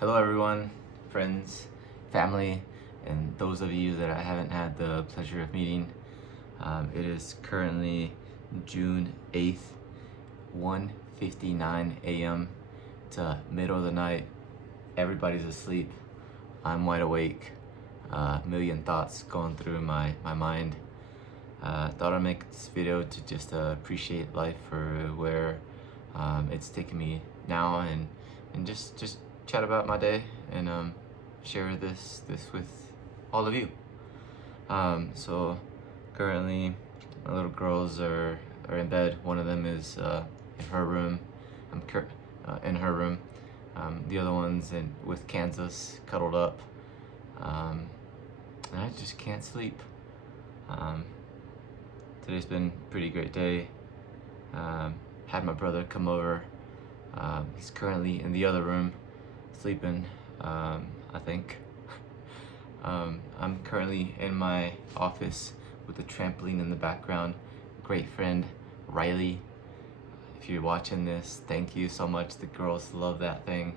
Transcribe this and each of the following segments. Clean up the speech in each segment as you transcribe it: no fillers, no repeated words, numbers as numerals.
Hello everyone, friends, family, and those of you that I haven't had the pleasure of meeting. It is currently June 8th, 1:59 a.m. It's middle of the night. Everybody's asleep. I'm wide awake. A million thoughts going through my mind. Thought I'd make this video to just appreciate life for where it's taking me now, and just chat about my day and share this with all of you. So currently my little girls are in bed. One of them is in her room. I'm in her room. The other one's with Kansas, cuddled up. And I just can't sleep. Today's been a pretty great day. Had my brother come over. He's currently in the other room sleeping, I think. I'm currently in my office with a trampoline in the background. Great friend Riley, if you're watching this, thank you so much. The girls love that thing.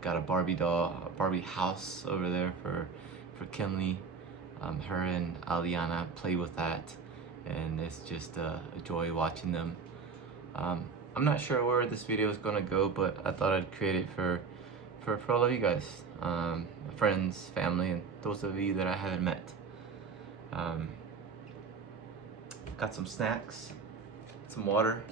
Got a Barbie doll, a Barbie house over there for Kinley. Her and Aliana play with that, and it's just a joy watching them. I'm not sure where this video is gonna go, but I thought I'd create it for all of you guys, friends, family, and those of you that I haven't met. Got some snacks, some water.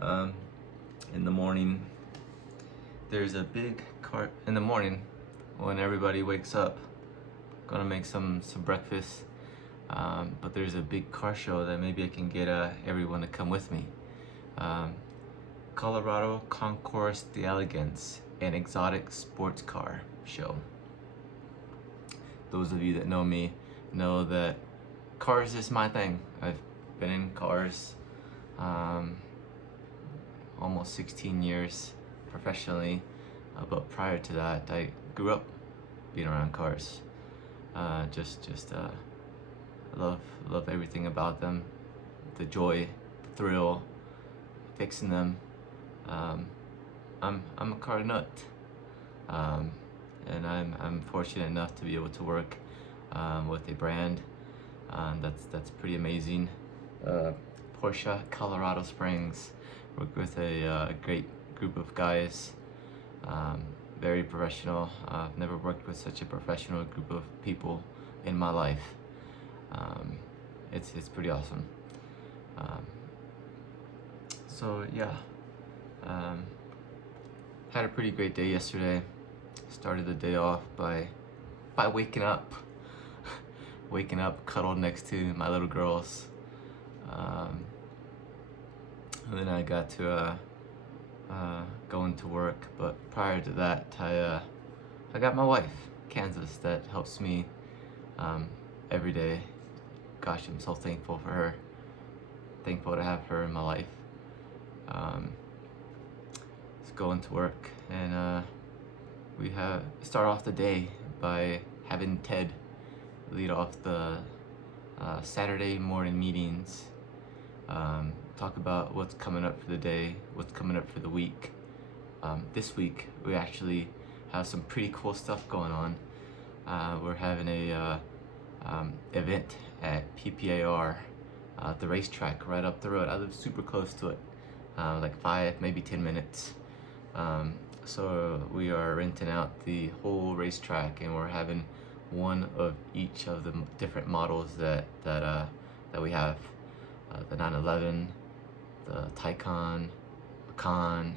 In the morning, there's a big car in the morning when everybody wakes up. Gonna make some breakfast, but there's a big car show that maybe I can get everyone to come with me. Colorado Concours d'Elegance, an exotic sports car show. Those of you that know me know that cars is my thing. I've been in cars almost 16 years professionally, but prior to that I grew up being around cars. Love everything about them, the joy, the thrill, fixing them. I'm a car nut, and I'm fortunate enough to be able to work with a brand that's pretty amazing. Porsche Colorado Springs. Work with a great group of guys, very professional. I've never worked with such a professional group of people in my life. It's pretty awesome. So yeah, had a pretty great day yesterday. Started the day off by waking up, cuddled next to my little girls. And then I got to go into work, but prior to that, I got my wife, Kansas, that helps me every day. Gosh, I'm so thankful for her. Thankful to have her in my life. Let's go into work, and we start off the day by having Ted lead off the Saturday morning meetings. Talk about what's coming up for the day, what's coming up for the week. This week we actually have some pretty cool stuff going on. We're having a event at PPAR, the racetrack right up the road. I live super close to it, like 5, maybe 10 minutes. So we are renting out the whole racetrack, and we're having one of each of the different models that we have. The 911, the Taycan, Macan,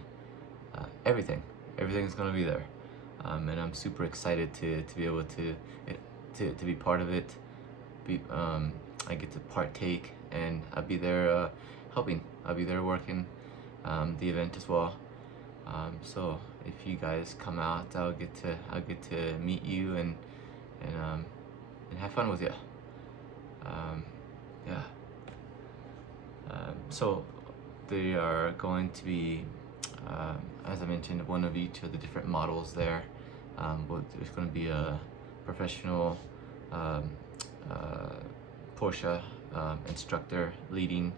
everything's gonna be there, and I'm super excited to be able to be part of it. I get to partake, and I'll be there helping. I'll be there working the event as well. So if you guys come out, I'll get to meet you and have fun with you. Yeah. So they are going to be, as I mentioned, one of each of the different models there. But there's going to be a professional Porsche instructor leading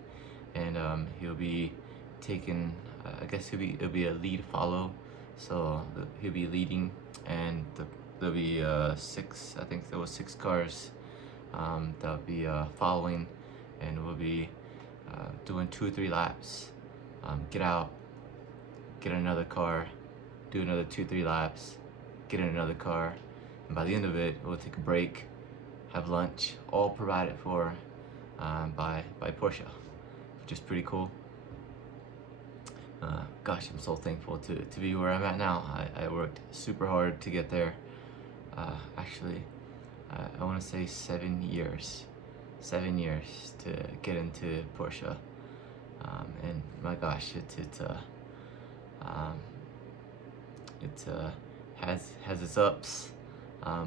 and he'll be taking. I guess it'll be a lead follow, so he'll be leading, and there'll be six. I think there was 6 cars that'll be following, and we'll be doing 2 or 3 laps. Get out, get another car, do another 2 3 laps, get in another car, and by the end of it, we'll take a break, have lunch, all provided for by Porsche, which is pretty cool. Gosh, I'm so thankful to be where I'm at now. I worked super hard to get there. Actually, I want to say 7 years. 7 years to get into Porsche. And my gosh, has its ups.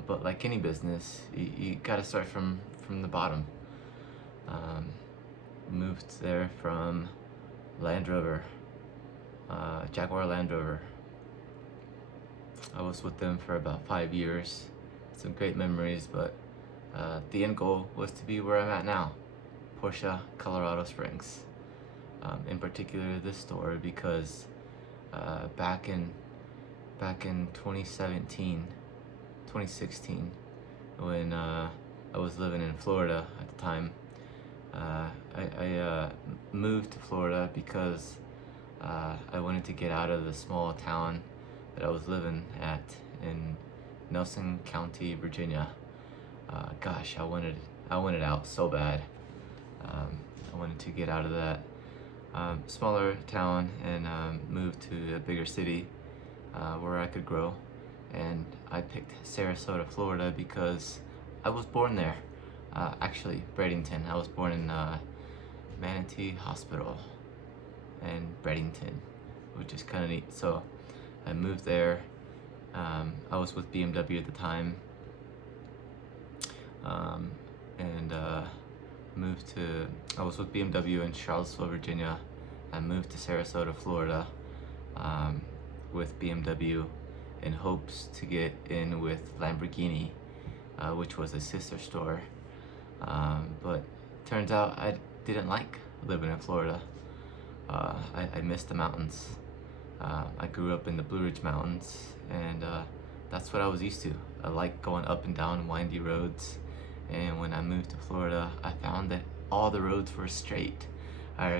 But like any business, you gotta start from the bottom. Moved there from Land Rover. Jaguar Land Rover. I was with them for about 5 years. Some great memories, but the end goal was to be where I'm at now, Porsche Colorado Springs. In particular, this store because back in 2017, 2016, when I was living in Florida at the time, I moved to Florida because I wanted to get out of the small town that I was living at in Nelson County, Virginia. Gosh, I wanted out so bad. I wanted to get out of that smaller town and move to a bigger city where I could grow. And I picked Sarasota, Florida because I was born there. Actually, Bradenton. I was born in Manatee Hospital in Bradenton, which is kind of neat. So I moved there. I was with BMW at the time, and I was with BMW in Charlottesville, Virginia. I moved to Sarasota, Florida, with BMW in hopes to get in with Lamborghini, which was a sister store. But turns out I didn't like living in Florida. I missed the mountains. I grew up in the Blue Ridge Mountains, and that's what I was used to. I like going up and down windy roads, and when I moved to Florida, I found that all the roads were straight. I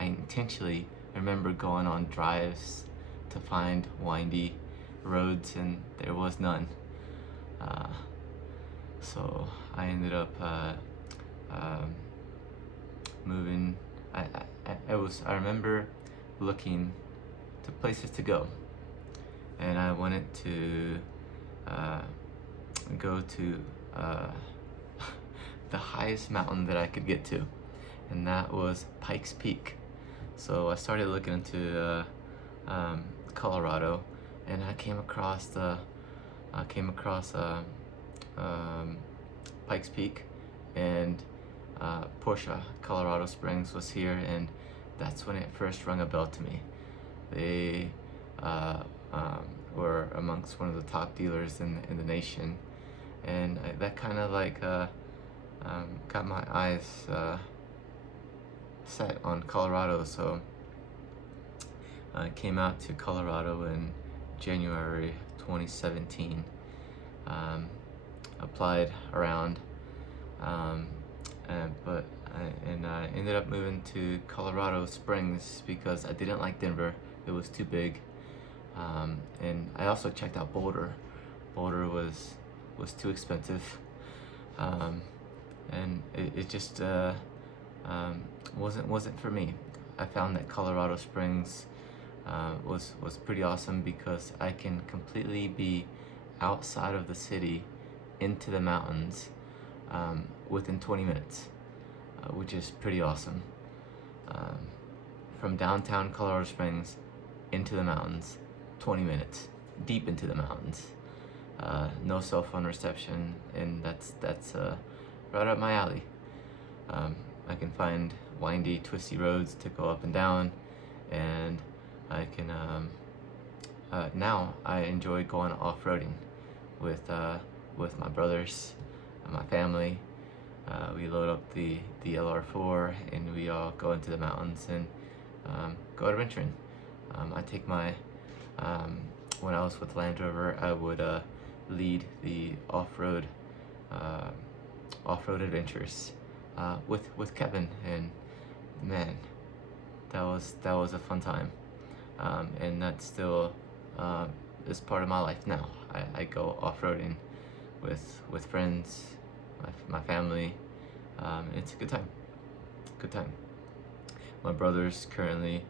intentionally remember going on drives to find windy roads, and there was none. So I ended up moving. I remember looking to places to go, and I wanted to go to the highest mountain that I could get to, and that was Pikes Peak. So I started looking into Colorado, and I came across Pikes Peak, and Porsche Colorado Springs was here, and that's when it first rung a bell to me. They were amongst one of the top dealers in the nation, and that kind of like got my eyes set on Colorado. So I came out to Colorado in January 2017. Applied around, but I ended up moving to Colorado Springs because I didn't like Denver. It was too big, and I also checked out Boulder. Boulder was too expensive, and it just wasn't for me. I found that Colorado Springs was pretty awesome because I can completely be outside of the city into the mountains within 20 minutes, which is pretty awesome. From downtown Colorado Springs into the mountains, 20 minutes, deep into the mountains. No cell phone reception, and that's right up my alley. I can find windy, twisty roads to go up and down, and I can now I enjoy going off-roading with my brothers and my family. We load up the LR4 and we all go into the mountains and go adventuring. I take my when I was with Land Rover, I would lead the off-road adventures with Kevin, and man, that was a fun time. And that still is part of my life now. I go off-roading with friends, my family. It's a good time. Good time. My brothers currently,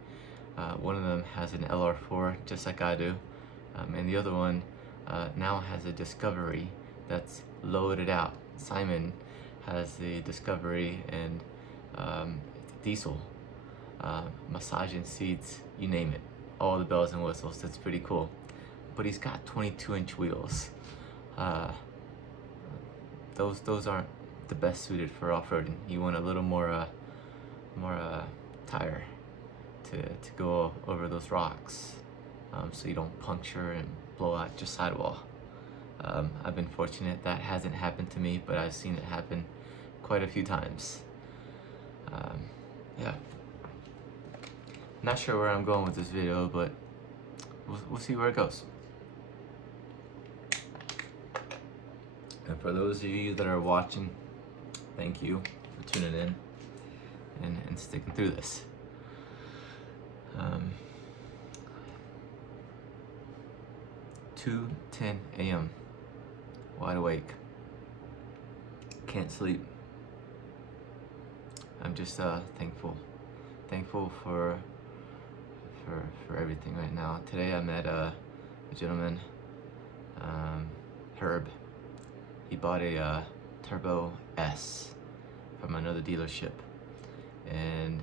one of them has an LR4 just like I do, and the other one now has a Discovery that's loaded out. Simon has the Discovery, and it's diesel, massaging seats, you name it, all the bells and whistles. That's pretty cool. But he's got 22-inch wheels. Those aren't the best suited for off-roading. You want a little more tire to go over those rocks, so you don't puncture and blow out your sidewall. I've been fortunate that hasn't happened to me, but I've seen it happen quite a few times. Yeah. Not sure where I'm going with this video, but we'll see where it goes. And for those of you that are watching, thank you for tuning in and sticking through this. 2:10 a.m. wide awake, can't sleep. I'm just thankful for everything right now. Today I met a gentleman, Herb. He bought a Turbo S from another dealership, and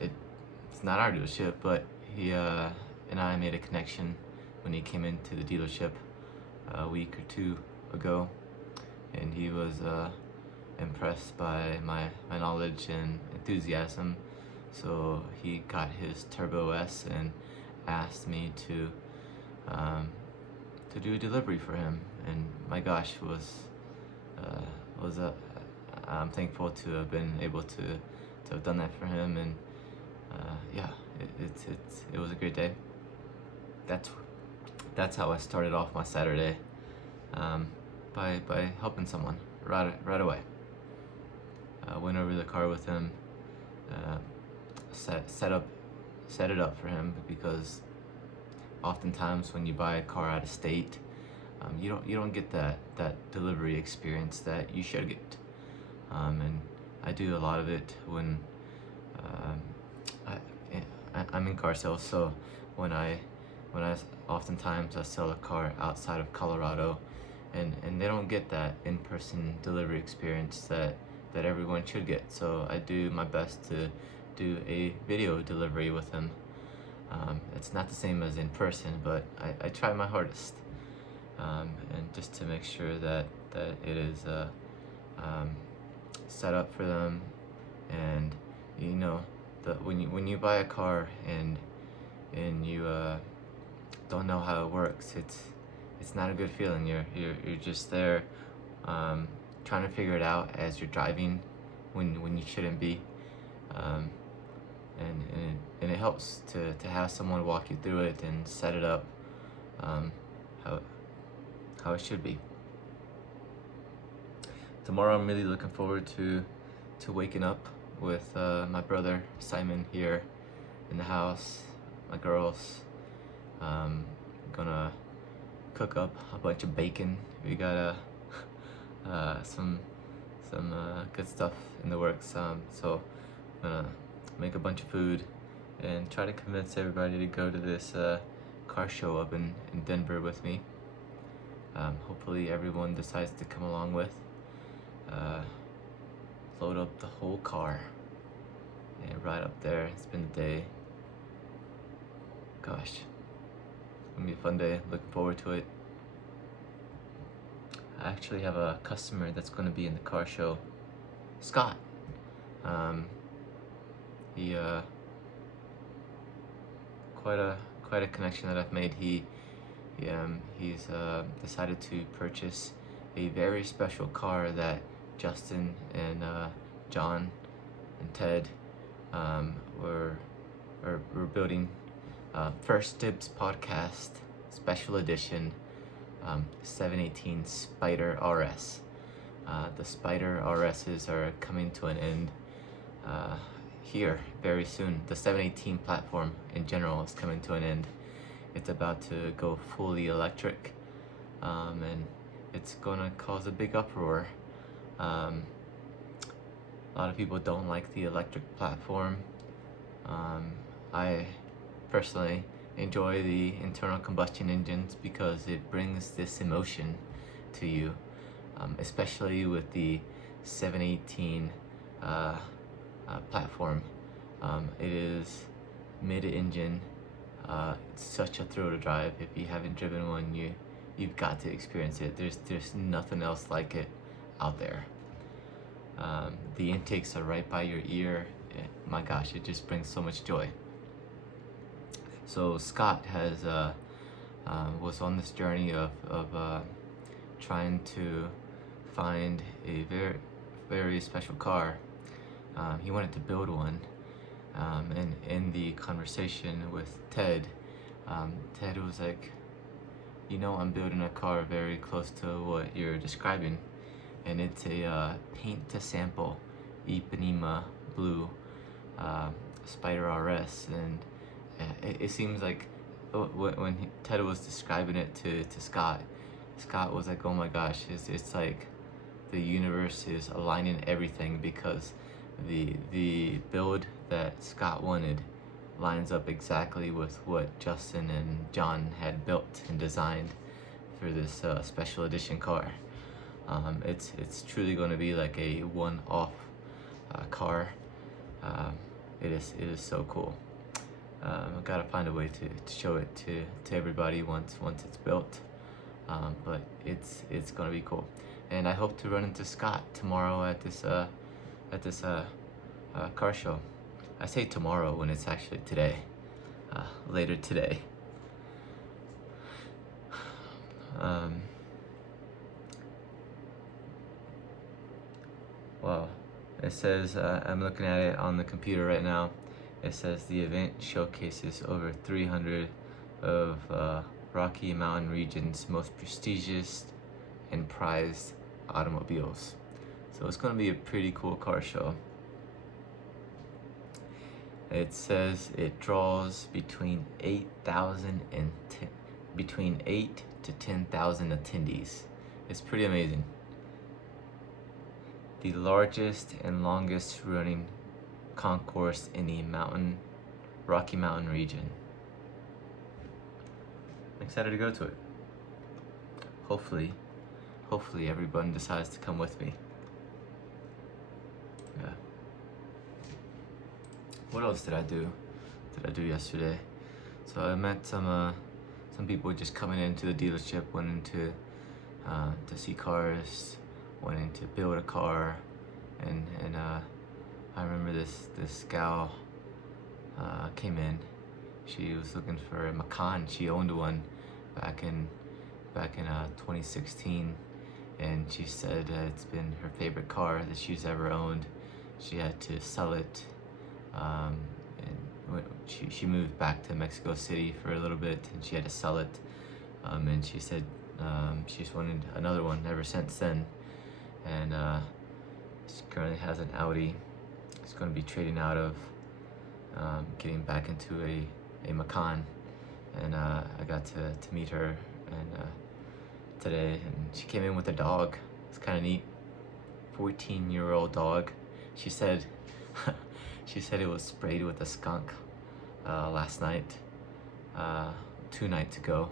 it's not our dealership, but he and I made a connection when he came into the dealership a week or two ago, and he was impressed by my knowledge and enthusiasm. So he got his Turbo S and asked me to do a delivery for him, and my gosh, I'm thankful to have been able to have done that for him, and yeah, it was a great day. That's how I started off my Saturday, by helping someone right away. I went over to the car with him, set it up for him, because oftentimes when you buy a car out of state, you don't get that delivery experience that you should get. And I do a lot of it when I'm in car sales. So when I oftentimes I sell a car outside of Colorado, and they don't get that in-person delivery experience that everyone should get. So I do my best to do a video delivery with them. It's not the same as in person, but I try my hardest, and just to make sure that it is set up for them. And you know, when you buy a car and you don't know how it works, it's not a good feeling. You're just there trying to figure it out as you're driving when you shouldn't be. And it helps to have someone walk you through it and set it up how it should be. Tomorrow I'm really looking forward to waking up with my brother Simon here in the house, my girls. Gonna cook up a bunch of bacon. We got some good stuff in the works. So I'm gonna make a bunch of food and try to convince everybody to go to this car show up in Denver with me. Hopefully everyone decides to come along with. Load up the whole car and ride up there, spend the day. Gosh, it's gonna be a fun day, looking forward to it. I actually have a customer that's gonna be in the car show, Scott. He quite a connection that I've made. He's decided to purchase a very special car that Justin and John and Ted were we're building First Dibs podcast special edition 718 Spider RS. The Spider RSs are coming to an end here very soon. The 718 platform in general is coming to an end. It's about to go fully electric, and it's gonna cause a big uproar. A lot of people don't like the electric platform. I personally enjoy the internal combustion engines because it brings this emotion to you, especially with the 718 platform. It is mid-engine. It's such a thrill to drive. If you haven't driven one, you've got to experience it. There's nothing else like it out there. The intakes are right by your ear. My gosh, it just brings so much joy. So Scott has was on this journey of trying to find a very special car. He wanted to build one, and in the conversation with Ted, Ted was like, I'm building a car very close to what you're describing, and it's a paint to sample Ipanema blue Spider RS, and it seems like when Ted was describing it to Scott was like, oh my gosh, it's like the universe is aligning everything, because the build that Scott wanted lines up exactly with what Justin and John had built and designed for this special edition car. It's truly going to be like a one-off car. It is so cool. I've got to find a way to show it to everybody once it's built. But it's going to be cool, and I hope to run into Scott tomorrow at this car show. I say tomorrow when it's actually today, later today. Wow, it says, I'm looking at it on the computer right now. It says the event showcases over 300 of Rocky Mountain region's most prestigious and prized automobiles. So it's going to be a pretty cool car show. It says it draws between 8,000 and between 8 to 10,000 attendees. It's pretty amazing. The largest and longest running concourse in the Rocky Mountain region. I'm excited to go to it. Hopefully everyone decides to come with me. Yeah. What else did I do yesterday? So I met some people just coming into the dealership, wanting to see cars, wanting to build a car, and I remember this gal came in. She was looking for a Macan. She owned one back in 2016, and she said it's been her favorite car that she's ever owned. She had to sell it, and she moved back to Mexico City for a little bit, and she had to sell it, and she said she's wanted another one ever since then, and she currently has an Audi. She's going to be trading out of, getting back into a Macan, and I got to meet her and today, and she came in with a dog. It's kind of neat. 14-year-old dog. She said it was sprayed with a skunk last night, 2 nights ago,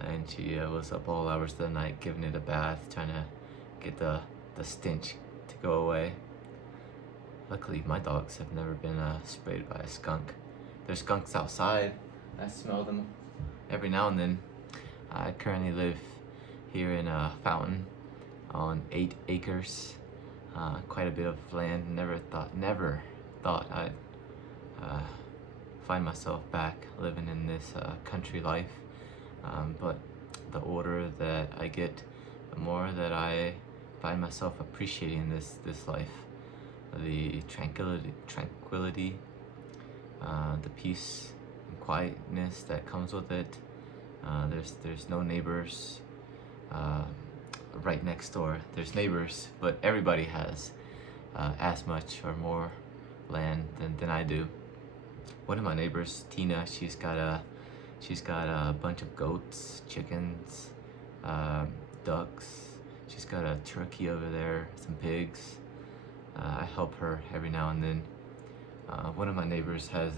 and she was up all hours of the night giving it a bath, trying to get the stench to go away. Luckily, my dogs have never been sprayed by a skunk. There's skunks outside. I smell them every now and then. I currently live here in Fountain on 8 acres, quite a bit of land. Never thought I'd find myself back living in this country life, but the older that I get, the more that I find myself appreciating this life, the tranquility, the peace and quietness that comes with it. There's no neighbors uh, right next door. There's neighbors, but everybody has as much or more land than I do. One of my neighbors, Tina, she's got a bunch of goats, chickens, ducks. She's got a turkey over there, some pigs. I help her every now and then. One of my neighbors has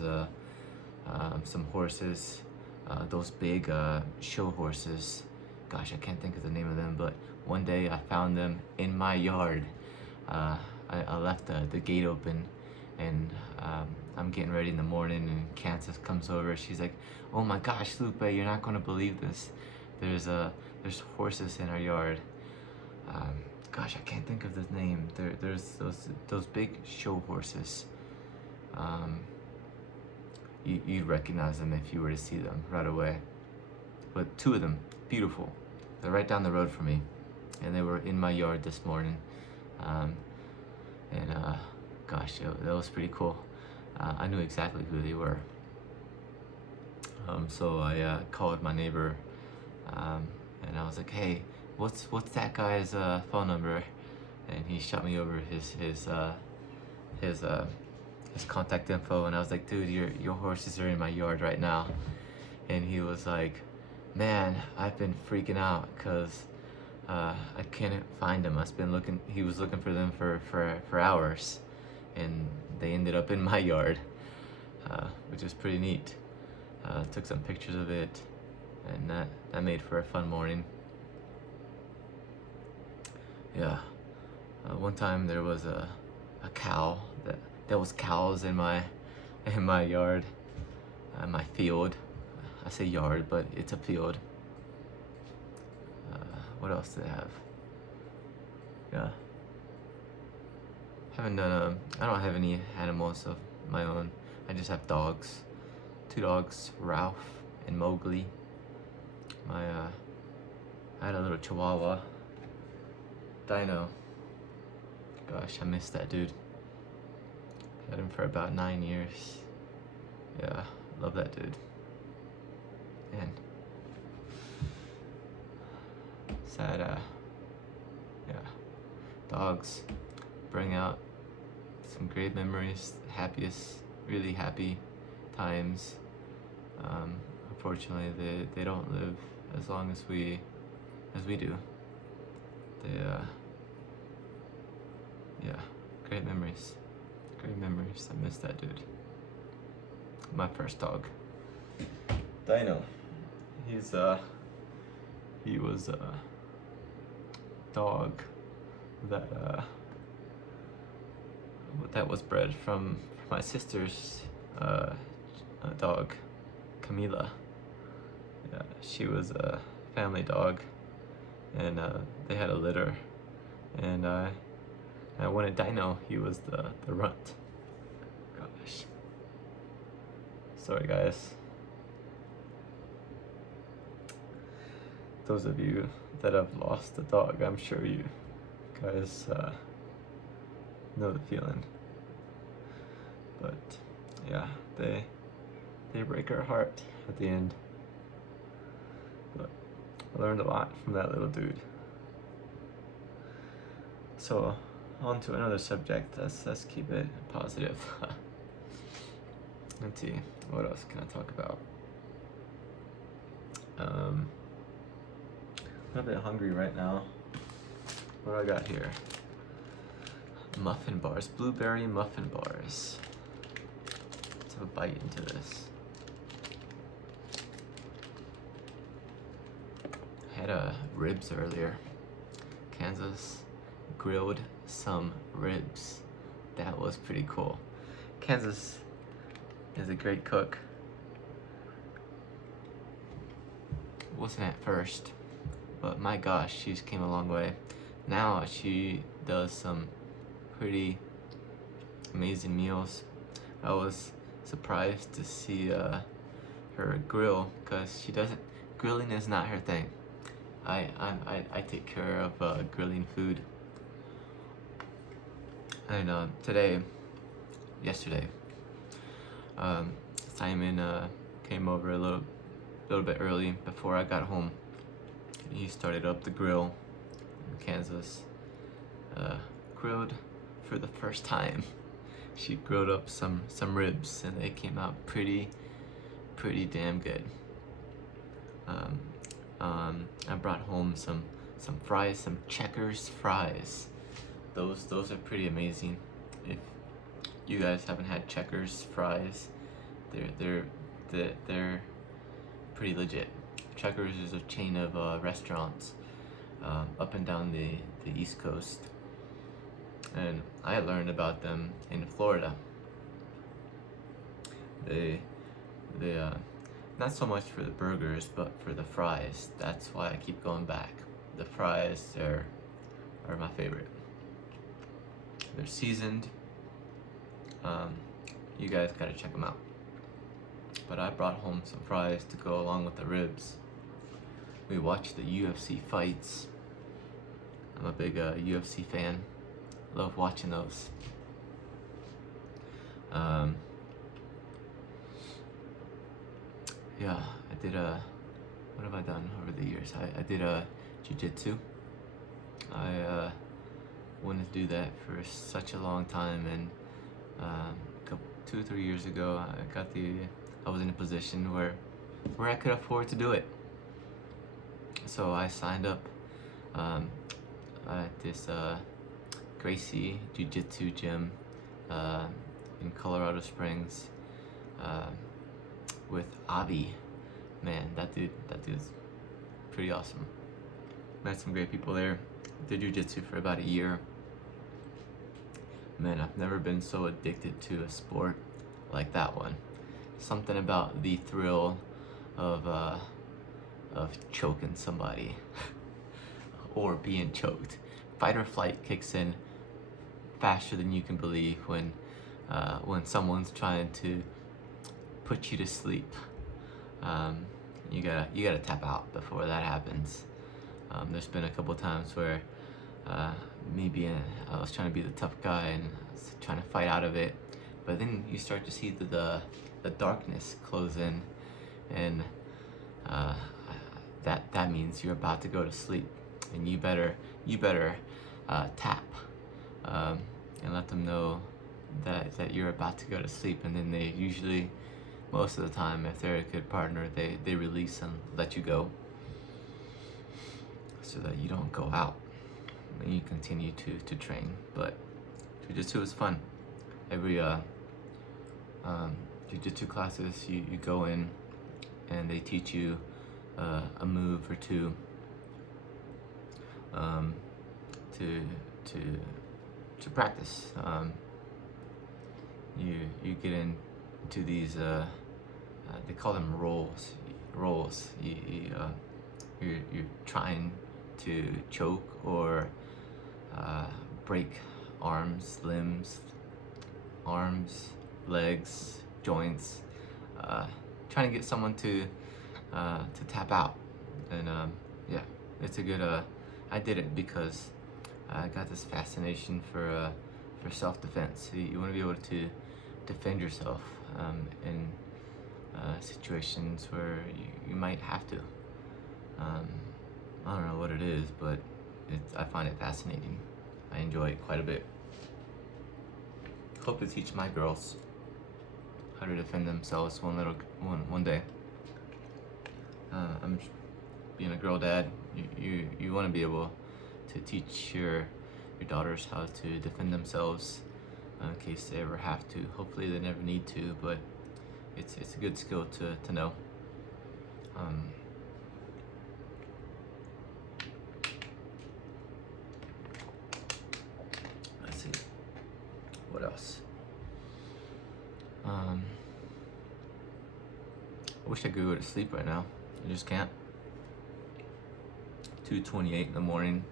some horses, those big show horses. Gosh, I can't think of the name of them, but one day I found them in my yard. I left the gate open, and I'm getting ready in the morning, and Kansas comes over. She's like, "Oh my gosh, Lupe, you're not gonna believe this. There's horses in our yard." Gosh, I can't think of the name. There's those big show horses. You'd recognize them if you were to see them right away. But two of them, beautiful. They're right down the road from me, and they were in my yard this morning. Gosh, that was pretty cool. I knew exactly who they were. So I called my neighbor, and I was like, "Hey, what's that guy's phone number?" And he shot me over his contact info, and I was like, "Dude, your horses are in my yard right now." And he was like, "Man, I've been freaking out because I couldn't find them. I've been looking." He was looking for them for hours, and they ended up in my yard, which is pretty neat. Took some pictures of it, and that made for a fun morning. Yeah. One time there was a cow there was cows in my yard, my field. I say yard, but it's a field. What else do they have? Yeah. I don't have any animals of my own. I just have dogs. 2 dogs, Ralph and Mowgli. I had a little Chihuahua, Dino. Gosh, I miss that dude. Had him for about 9 years. Yeah, love that dude. Man. Sad, yeah. Dogs bring out some great memories, happiest, really happy times. Unfortunately, they don't live as long as we do. They, yeah, great memories. Great memories. I miss that dude. My first dog, Dino. He was a dog that was bred from my sister's dog, Camila. Yeah, she was a family dog, and they had a litter, and I wanted Dino. He was the runt. Gosh. Sorry, guys. Those of you that have lost a dog, I'm sure you guys know the feeling. But yeah, they break our heart at the end. But I learned a lot from that little dude. So on to another subject. Let's keep it positive. Let's see, what else can I talk about? I'm a bit hungry right now. What do I got here? Muffin bars, blueberry muffin bars. Let's have a bite into this. I had ribs earlier. Kansas grilled some ribs. That was pretty cool. Kansas is a great cook. Wasn't at first, but my gosh, she's came a long way. Now she does some pretty amazing meals. I was surprised to see her grill, because grilling is not her thing. I take care of grilling food. And yesterday, Simon came over a little bit early before I got home. He started up the grill in Kansas. Grilled for the first time. She grilled up some ribs, and they came out pretty damn good. I brought home some fries, some Checkers fries. Those are pretty amazing. If you guys haven't had Checkers fries, they're pretty legit. Checkers is a chain of restaurants up and down the East Coast, and I learned about them in Florida. They not so much for the burgers, but for the fries. That's why I keep going back. The fries are my favorite. They're seasoned. You guys gotta check them out. But I brought home some fries to go along with the ribs. We watched the UFC fights. I'm a big UFC fan. Love watching those. Yeah, I did what have I done over the years? I did jiu-jitsu. I wanted to do that for such a long time, and 2 or 3 years ago, I was in a position where I could afford to do it. So I signed up at this Gracie Jiu-Jitsu gym in Colorado Springs with Avi. Man, that dude's pretty awesome. Met some great people there. Did jiu-jitsu for about a year. Man, I've never been so addicted to a sport like that one. Something about the thrill of choking somebody or being choked. Fight or flight kicks in faster than you can believe when someone's trying to put you to sleep. You gotta tap out before that happens. There's been a couple times where I was trying to be the tough guy and I was trying to fight out of it, but then you start to see the darkness close in, and that means you're about to go to sleep, and you better tap and let them know that you're about to go to sleep, and then they usually, most of the time, if they're a good partner, they release and let you go so that you don't go out and you continue to train. But jiu-jitsu is fun. Every jiu-jitsu classes, you go in and they teach you a move or two to practice. You get into these they call them rolls. You're trying to choke or break arms, limbs, legs, joints, trying to get someone to tap out. And yeah, it's a good. I did it because I got this fascination for self-defense. You want to be able to defend yourself in situations where you might have to. I don't know what it is, but I find it fascinating. I enjoy it quite a bit. Hope to teach my girls how to defend themselves one day. I'm being a girl dad. You want to be able to teach your daughters how to defend themselves in case they ever have to. Hopefully they never need to, but it's a good skill to know. Let's see. What else? I wish I could go to sleep right now. I just can't. 2:28 in the morning.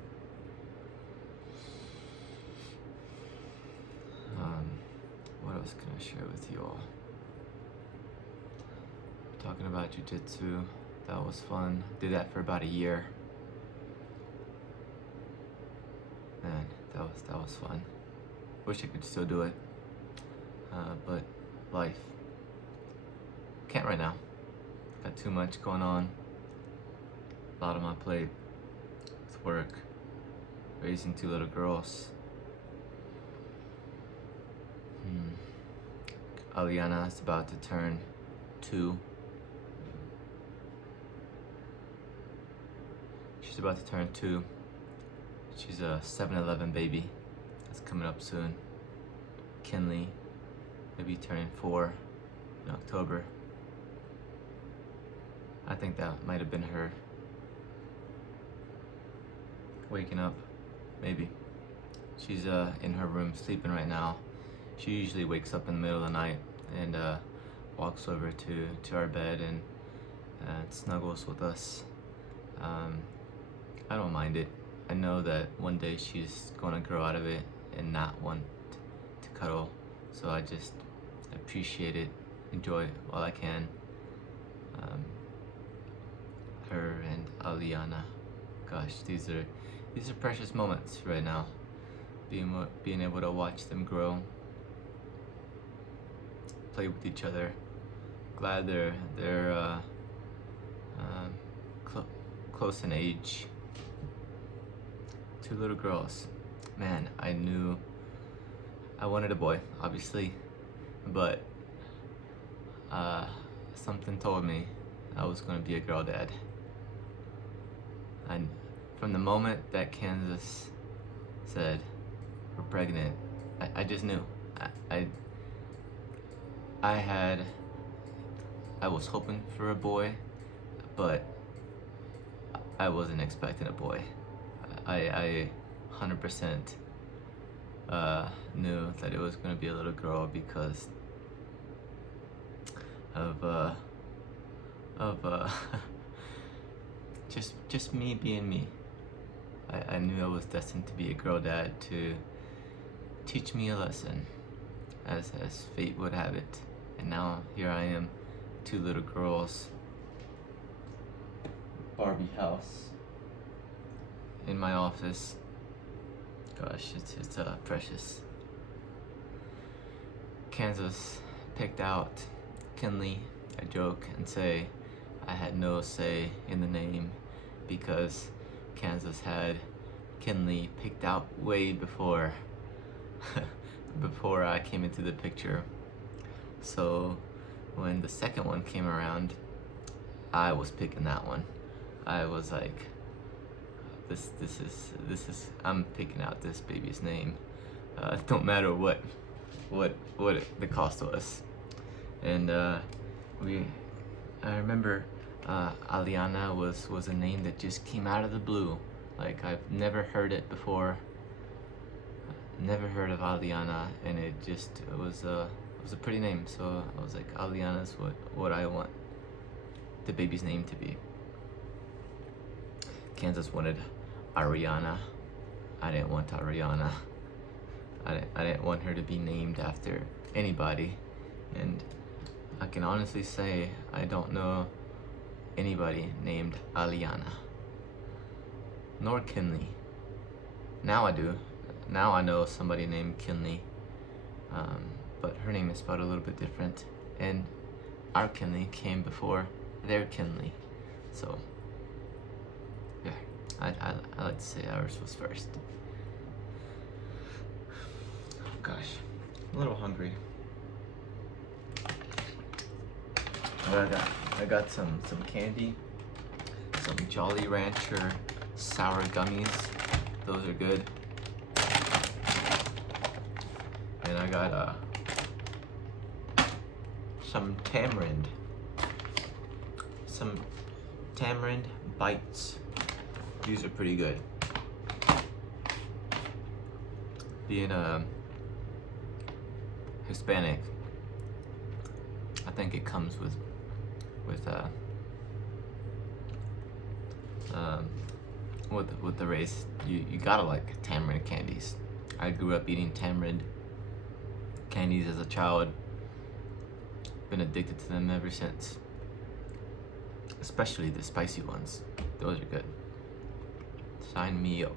What else can I share with you all? Talking about jiu-jitsu, that was fun. Did that for about a year. Man, that was fun. Wish I could still do it, but life. Can't right now. Got too much going on. A lot on my plate with work, raising 2 little girls. Aliana is about to turn 2. She's about to turn 2. She's a 7-11 baby. That's coming up soon. Kinley will be turning 4 in October. I think that might have been her waking up, maybe. She's in her room sleeping right now. She usually wakes up in the middle of the night and walks over to our bed and snuggles with us. I don't mind it. I know that one day she's gonna grow out of it and not want to cuddle, so I just appreciate it, enjoy it while I can. Her and Aliana, gosh, these are precious moments right now. Being able to watch them grow, play with each other. Glad they're close in age. 2 little girls. Man, I knew I wanted a boy, obviously, but something told me I was going to be a girl dad. And from the moment that Kansas said we're pregnant, I just knew. I was hoping for a boy, but I wasn't expecting a boy. I 100% knew that it was going to be a little girl because of just me being me. I knew I was destined to be a girl dad, to teach me a lesson, as fate would have it. And now here I am, 2 little girls, Barbie house in my office. Gosh, it's precious. Kansas picked out Kinley. I joke and say I had no say in the name because Kansas had Kinley picked out way before before I came into the picture. So when the second one came around, I was picking that one. I was like, this is I'm picking out this baby's name. Don't matter what the cost was. And I remember Aliana was a name that just came out of the blue. Like, I've never heard it before. Never heard of Aliana, and it was a pretty name. So I was like, Aliana's what I want the baby's name to be. Kansas wanted Ariana. I didn't want Ariana. I didn't want her to be named after anybody, and I can honestly say I don't know anybody named Aliana, nor Kinley. Now I do. Now I know somebody named Kinley, but her name is spelled a little bit different, and our Kinley came before their Kinley, so yeah, I like to say ours was first. Oh gosh, I'm a little hungry. I got some candy, some Jolly Rancher sour gummies. Those are good. And I got some tamarind bites. These are pretty good. Being Hispanic, I think it comes with the race. You gotta like tamarind candies. I grew up eating tamarind candies as a child. Been addicted to them ever since. Especially the spicy ones. Those are good. Sign me up.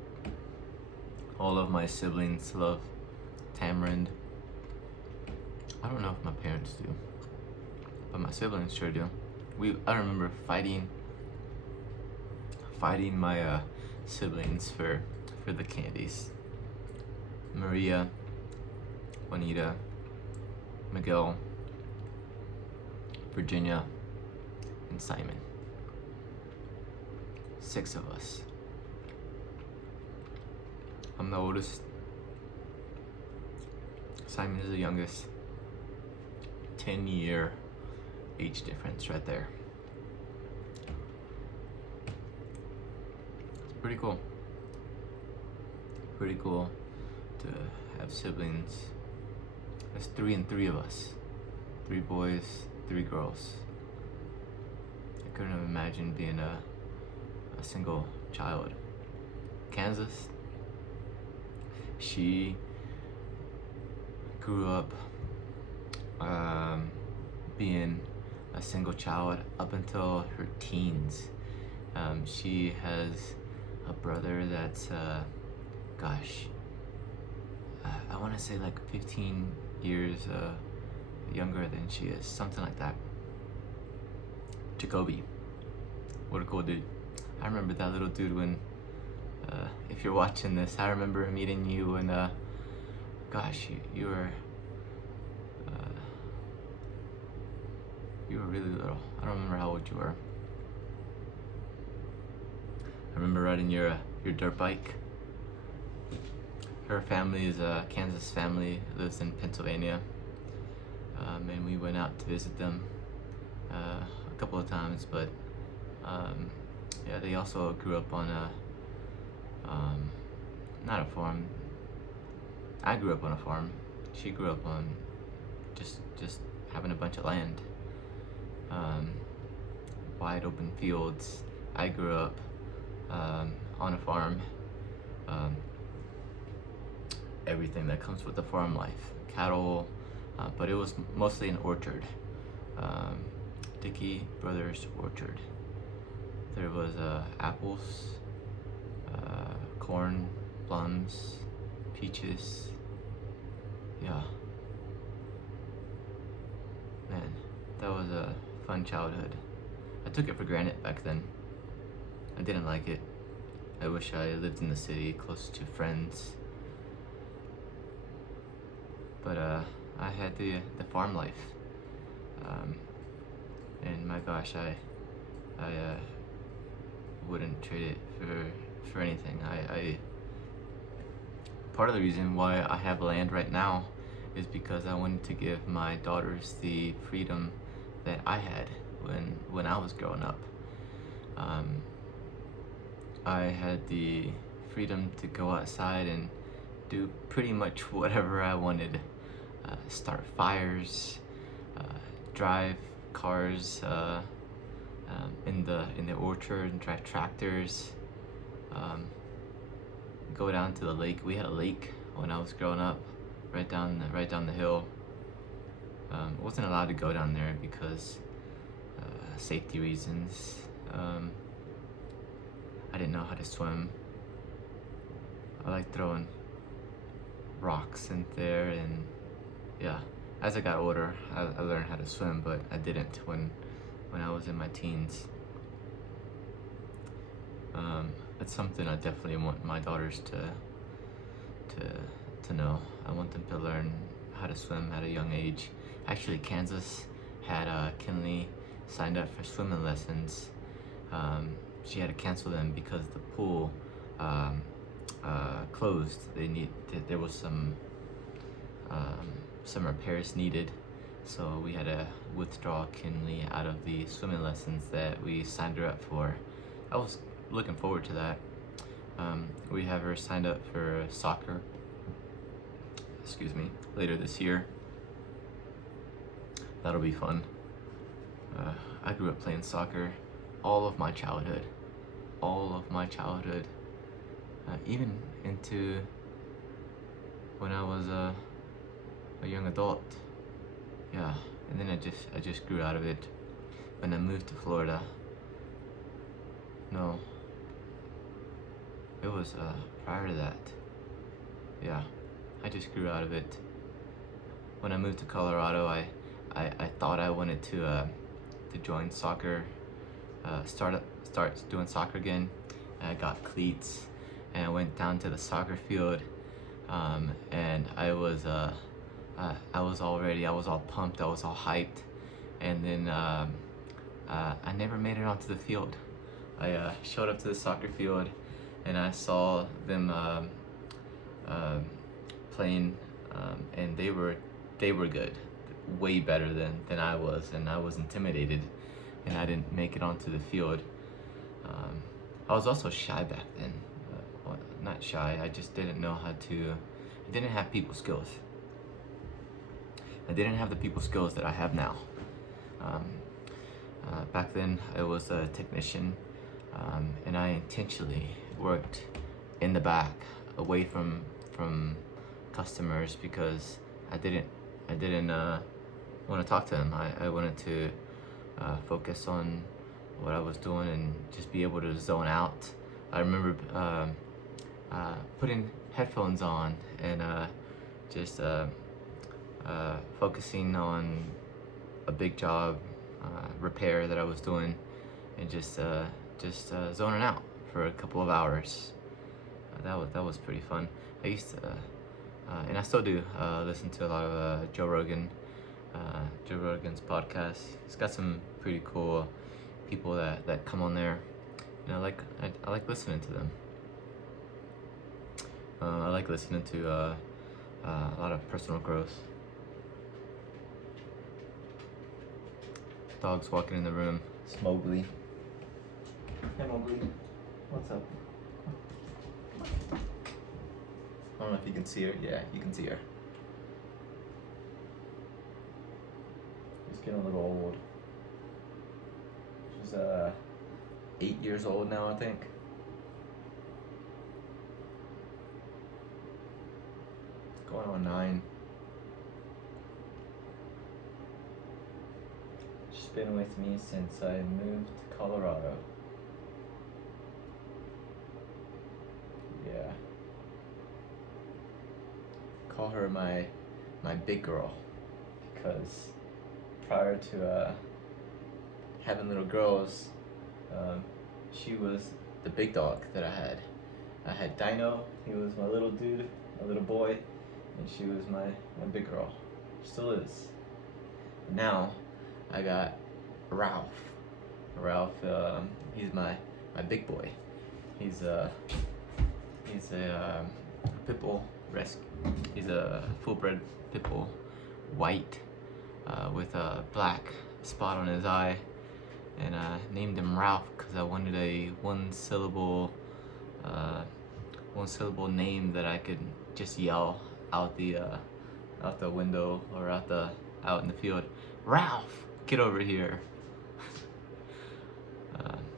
All of my siblings love Tamarind. I don't know if my parents do, but my siblings sure do. I remember fighting my siblings for the candies. Maria, Juanita, Miguel, Virginia, and Simon. 6 of us. I'm the oldest. Simon is the youngest. 10-year age difference right there. It's pretty cool. Pretty cool to have siblings. There's 3 and 3 of us. 3 boys, 3 girls. I couldn't have imagined being a single child. Kansas, she grew up being a single child up until her teens. She has a brother that's, I want to say like 15 years younger than she is, something like that. Jacoby, what a cool dude. I remember that little dude when, if you're watching this, I remember meeting you when, you were really little. I don't remember how old you were. I remember riding your dirt bike. Her family is a Kansas family, lives in Pennsylvania, and we went out to visit them a couple of times, but yeah, they also grew up on not a farm. I grew up on a farm. She grew up on just having a bunch of land, wide open fields. I grew up on a farm. Everything that comes with the farm life, cattle, but it was mostly an orchard. Dickey Brothers Orchard. There was apples, corn, plums, peaches. Yeah. Man, that was a fun childhood. I took it for granted back then. I didn't like it. I wish I lived in the city, close to friends. But I had the farm life. And my gosh, I wouldn't trade it for anything. Part of the reason why I have land right now is because I wanted to give my daughters the freedom that I had when I was growing up. I had the freedom to go outside and do pretty much whatever I wanted. Start fires, drive cars in the orchard, drive tractors, go down to the lake. We had a lake when I was growing up, right down the hill. I wasn't allowed to go down there because safety reasons. I didn't know how to swim. I like throwing rocks in there, and yeah, as I got older, I learned how to swim, but I didn't when I was in my teens. It's something I definitely want my daughters to know. I want them to learn how to swim at a young age. Actually, Kansas had Kinley signed up for swimming lessons. She had to cancel them because the pool closed. There was some repairs needed, so we had to withdraw Kinley out of the swimming lessons that we signed her up for. I was looking forward to that. We have her signed up for soccer, later this year. That'll be fun. I grew up playing soccer all of my childhood, even into when I was a young adult. Yeah, and then I just grew out of it when I moved to Florida. No, it was prior to that. Yeah, I just grew out of it. When I moved to Colorado, I thought I wanted to join soccer, start doing soccer again. I got cleats, and I went down to the soccer field, and I was all ready. I was all pumped. I was all hyped, and then I never made it onto the field. I showed up to the soccer field, and I saw them playing, and they were good, way better than I was, and I was intimidated, and I didn't make it onto the field. I was also shy back then. Well, not shy, I just didn't know how to, I didn't have people skills. I didn't have the people skills that I have now. Back then I was a technician, and I intentionally worked in the back, away from customers, because I didn't want to talk to them. I wanted to focus on what I was doing and just be able to zone out. I remember putting headphones on and just focusing on a big job repair that I was doing, and just zoning out for a couple of hours. That was pretty fun. I used to, and I still do, listen to a lot of Joe Rogan's podcast. He's got some pretty cool people that come on there, and I like listening to them. I like listening to a lot of personal growth. Dog's walking in the room. It's Mowgli. Hey Mowgli, what's up? I don't know if you can see her. Yeah, you can see her. She's getting a little old. She's 8 years old now, I think. Going on 9. She's been with me since I moved to Colorado. Yeah. Call her my big girl, because prior to having little girls, she was the big dog that I had. I had Dino, he was my little dude, my little boy, and she was my big girl. Still is. Now I got Ralph. Ralph, he's my big boy. He's a pit bull rescue. He's a full-bred pit bull, white, with a black spot on his eye, and I named him Ralph because I wanted a one-syllable name that I could just yell out the window or out in the field. Ralph, get over here.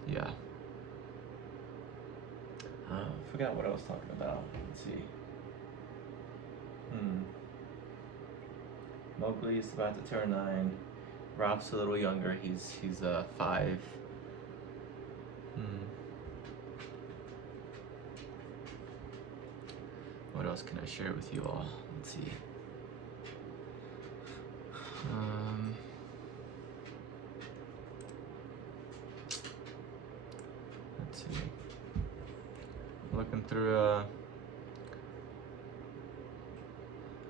Yeah. Forgot what I was talking about. Let's see. Mowgli's about to turn 9. Ralph's a little younger. He's 5. What else can I share with you all? Let's see. Let's see. Looking through.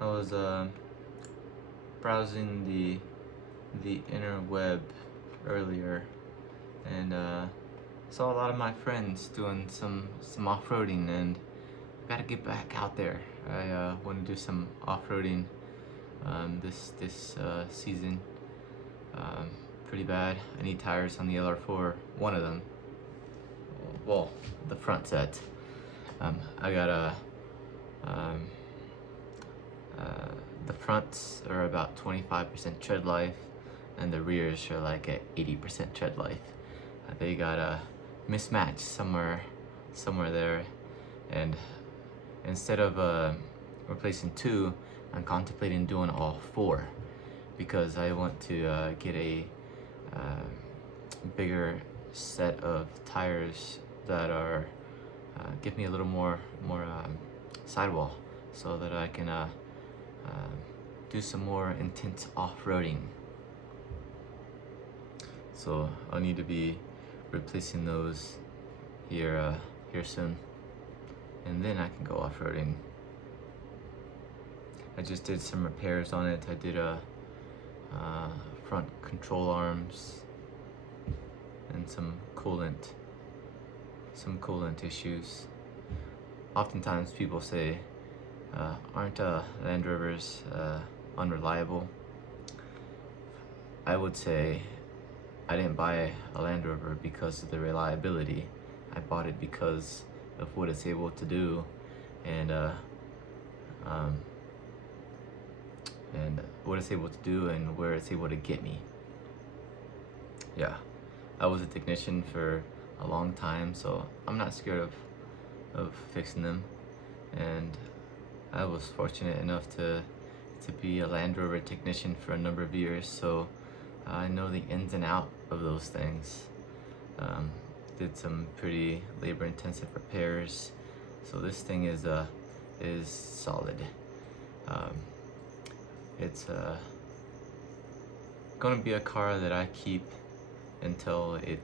I was browsing the interweb earlier, and saw a lot of my friends doing some off-roading, and I gotta get back out there. I want to do some off-roading this season. Pretty bad. I need tires on the LR4. One of them. Well, the front set. I got the fronts are about 25% tread life, and the rears are like at 80% tread life. They got a mismatch somewhere there, and instead of replacing 2, I'm contemplating doing all 4, because I want to get a bigger set of tires that are give me a little more sidewall so that I can do some more intense off-roading. So I'll need to be replacing those here soon, and then I can go off-roading. I just did some repairs on it. I did a front control arms and some coolant issues. Oftentimes people say, aren't Land Rovers unreliable? I would say I didn't buy a Land Rover because of the reliability. I bought it because of what it's able to do, and what it's able to do and where it's able to get me. Yeah, I was a technician for a long time, so I'm not scared of fixing them. And I was fortunate enough to be a Land Rover technician for a number of years, so I know the ins and out of those things. Did some pretty labor-intensive repairs, so this thing is solid. It's gonna be a car that I keep until it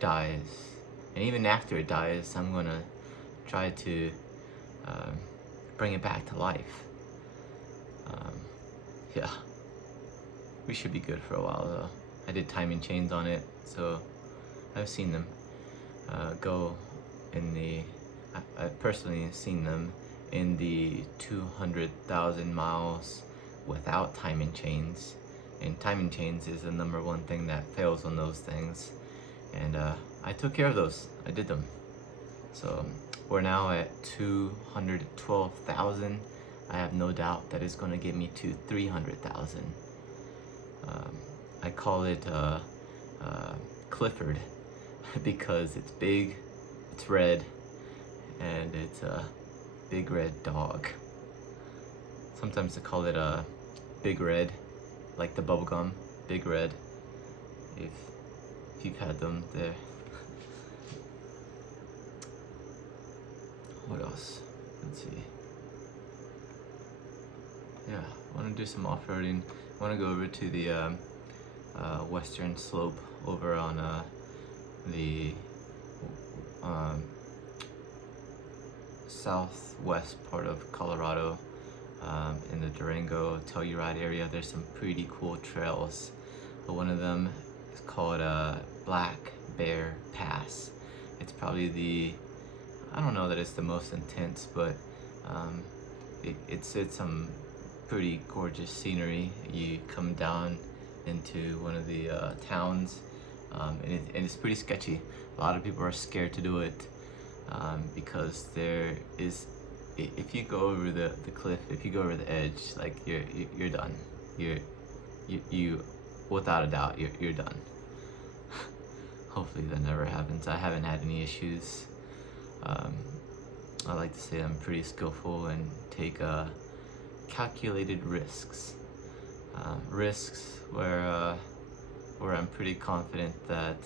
dies, and even after it dies, I'm gonna try to bring it back to life. Yeah, we should be good for a while though. I did timing chains on it, so I've seen them go in the. I've personally seen them in the 200,000 miles without timing chains, and timing chains is the number one thing that fails on those things, and I took care of those. I did them. So we're now at 212,000. I have no doubt that it's going to get me to 300,000. I call it Clifford because it's big, it's red, and it's a big red dog. Sometimes they call it Big Red, like the bubblegum, Big Red. If you've had them, there. What else? Let's see. Yeah, I want to do some off-roading. I want to go over to the western slope over on the southwest part of Colorado, in the Durango Telluride area. There's some pretty cool trails. One of them is called Black Bear Pass. It's probably I don't know that it's the most intense, but it's some pretty gorgeous scenery. You come down into one of the towns, and it's pretty sketchy. A lot of people are scared to do it because there is, if you go over the cliff, if you go over the edge, like you're done. You without a doubt you're done. Hopefully that never happens. I haven't had any issues. I like to say I'm pretty skillful and take calculated risks. Risks where I'm pretty confident that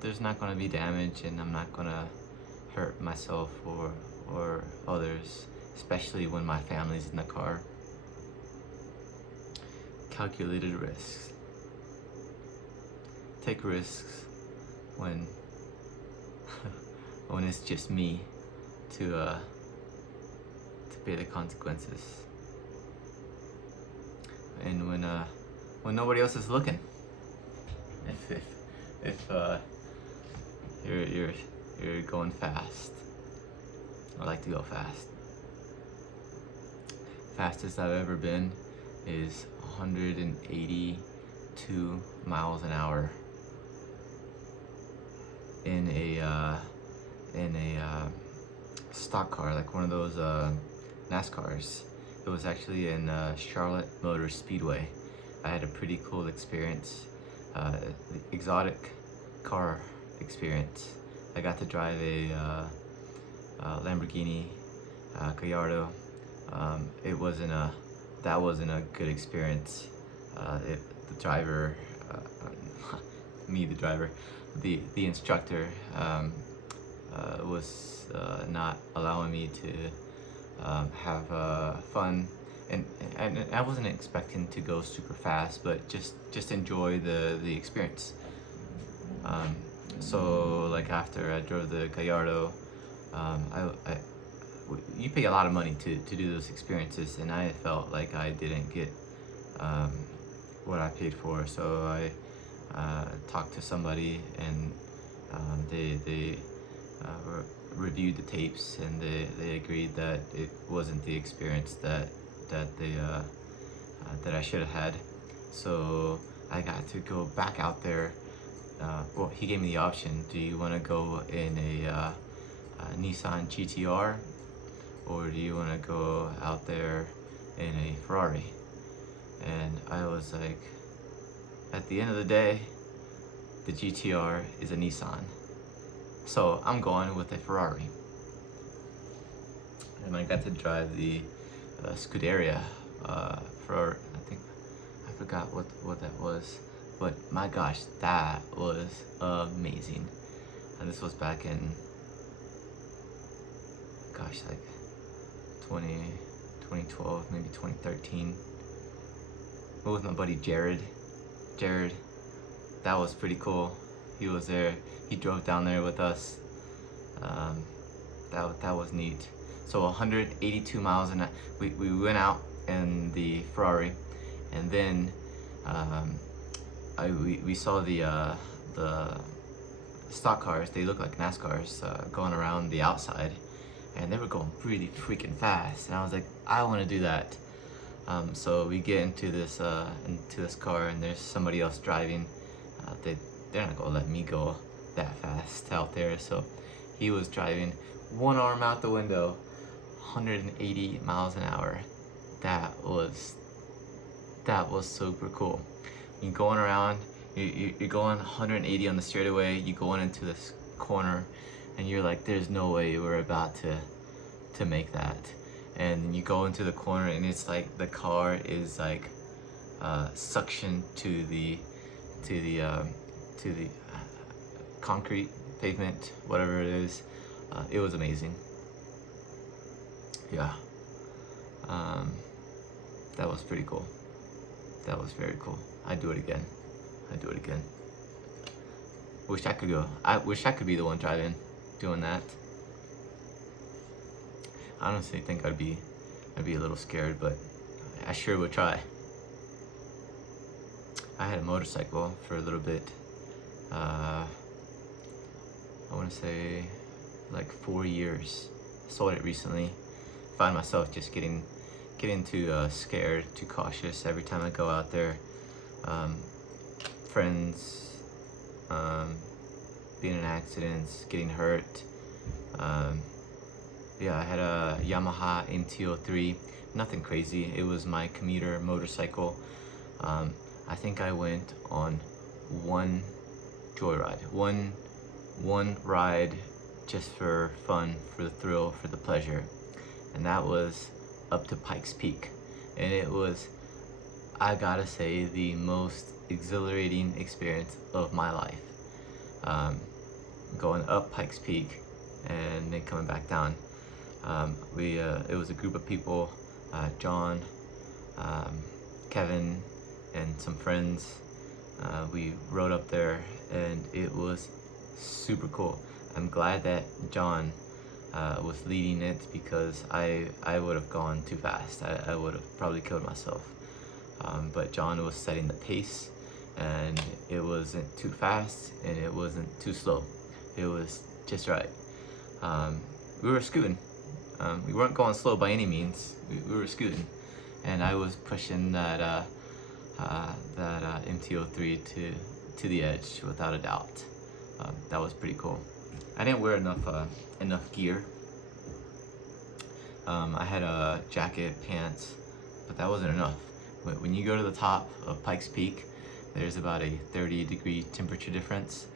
there's not going to be damage and I'm not going to hurt myself or others, especially when my family's in the car. Calculated risks. Take risks when when it's just me to pay the consequences, and when nobody else is looking. If you're going fast, I like to go fast. Fastest I've ever been is 182 miles an hour in a stock car, like one of those NASCARs. It was actually in Charlotte Motor Speedway. I had a pretty cool experience, exotic car experience. I got to drive a Lamborghini Gallardo. That wasn't a good experience. The driver, me the driver, the instructor was not allowing me have fun, and I wasn't expecting to go super fast, but just enjoy the experience. Um, so like after I drove the Gallardo, you pay a lot of money to do those experiences, and I felt like I didn't get um, what I paid for. So I talked to somebody, and they reviewed the tapes, and they agreed that it wasn't the experience that I should have had. So I got to go back out there. Well, he gave me the option: do you want to go in a Nissan GTR, or do you want to go out there in a Ferrari? And I was like, at the end of the day, the GTR is a Nissan, so I'm going with a Ferrari. And I got to drive the Scuderia for, I forgot what that was, but my gosh, that was amazing. And this was back in, gosh, like 2012, maybe 2013. With my buddy Jared, that was pretty cool. He was there. He drove down there with us. That was neat. So 182 miles an hour. We went out in the Ferrari, and then we saw the stock cars. They look like NASCARs going around the outside, and they were going really freaking fast. And I was like, I want to do that. So we get into this car, and there's somebody else driving. They're not gonna let me go that fast out there. So he was driving, one arm out the window, 180 miles an hour. That was super cool. You're going around, you're going 180 on the straightaway. You going into this corner, and you're like, there's no way we're about to make that. And you go into the corner, and it's like the car is like suction to the concrete pavement, whatever it is. It was amazing. Yeah, that was pretty cool. That was very cool. I'd do it again. Wish I could go. I wish I could be the one driving, doing that. I honestly think I'd be a little scared, but I sure would try. I had a motorcycle for a little bit. I want to say like 4 years. Sold it recently. Find myself just getting too scared, too cautious every time I go out there. Friends being in accidents, getting hurt. Yeah, I had a Yamaha MT-03, nothing crazy. It was my commuter motorcycle. I think I went on one joyride, one ride just for fun, for the thrill, for the pleasure. And that was up to Pikes Peak. And it was, I gotta say, the most exhilarating experience of my life. Going up Pikes Peak and then coming back down. It was a group of people, John, Kevin, and some friends. We rode up there, and it was super cool. I'm glad that John was leading it, because I would have gone too fast. I would have probably killed myself. But John was setting the pace, and it wasn't too fast and it wasn't too slow. It was just right. We were scooting. We weren't going slow by any means. We were scooting, and I was pushing that MT-03 to the edge without a doubt. That was pretty cool. I didn't wear enough gear. I had a jacket, pants, but that wasn't enough. When you go to the top of Pikes Peak, there's about a 30-degree temperature difference.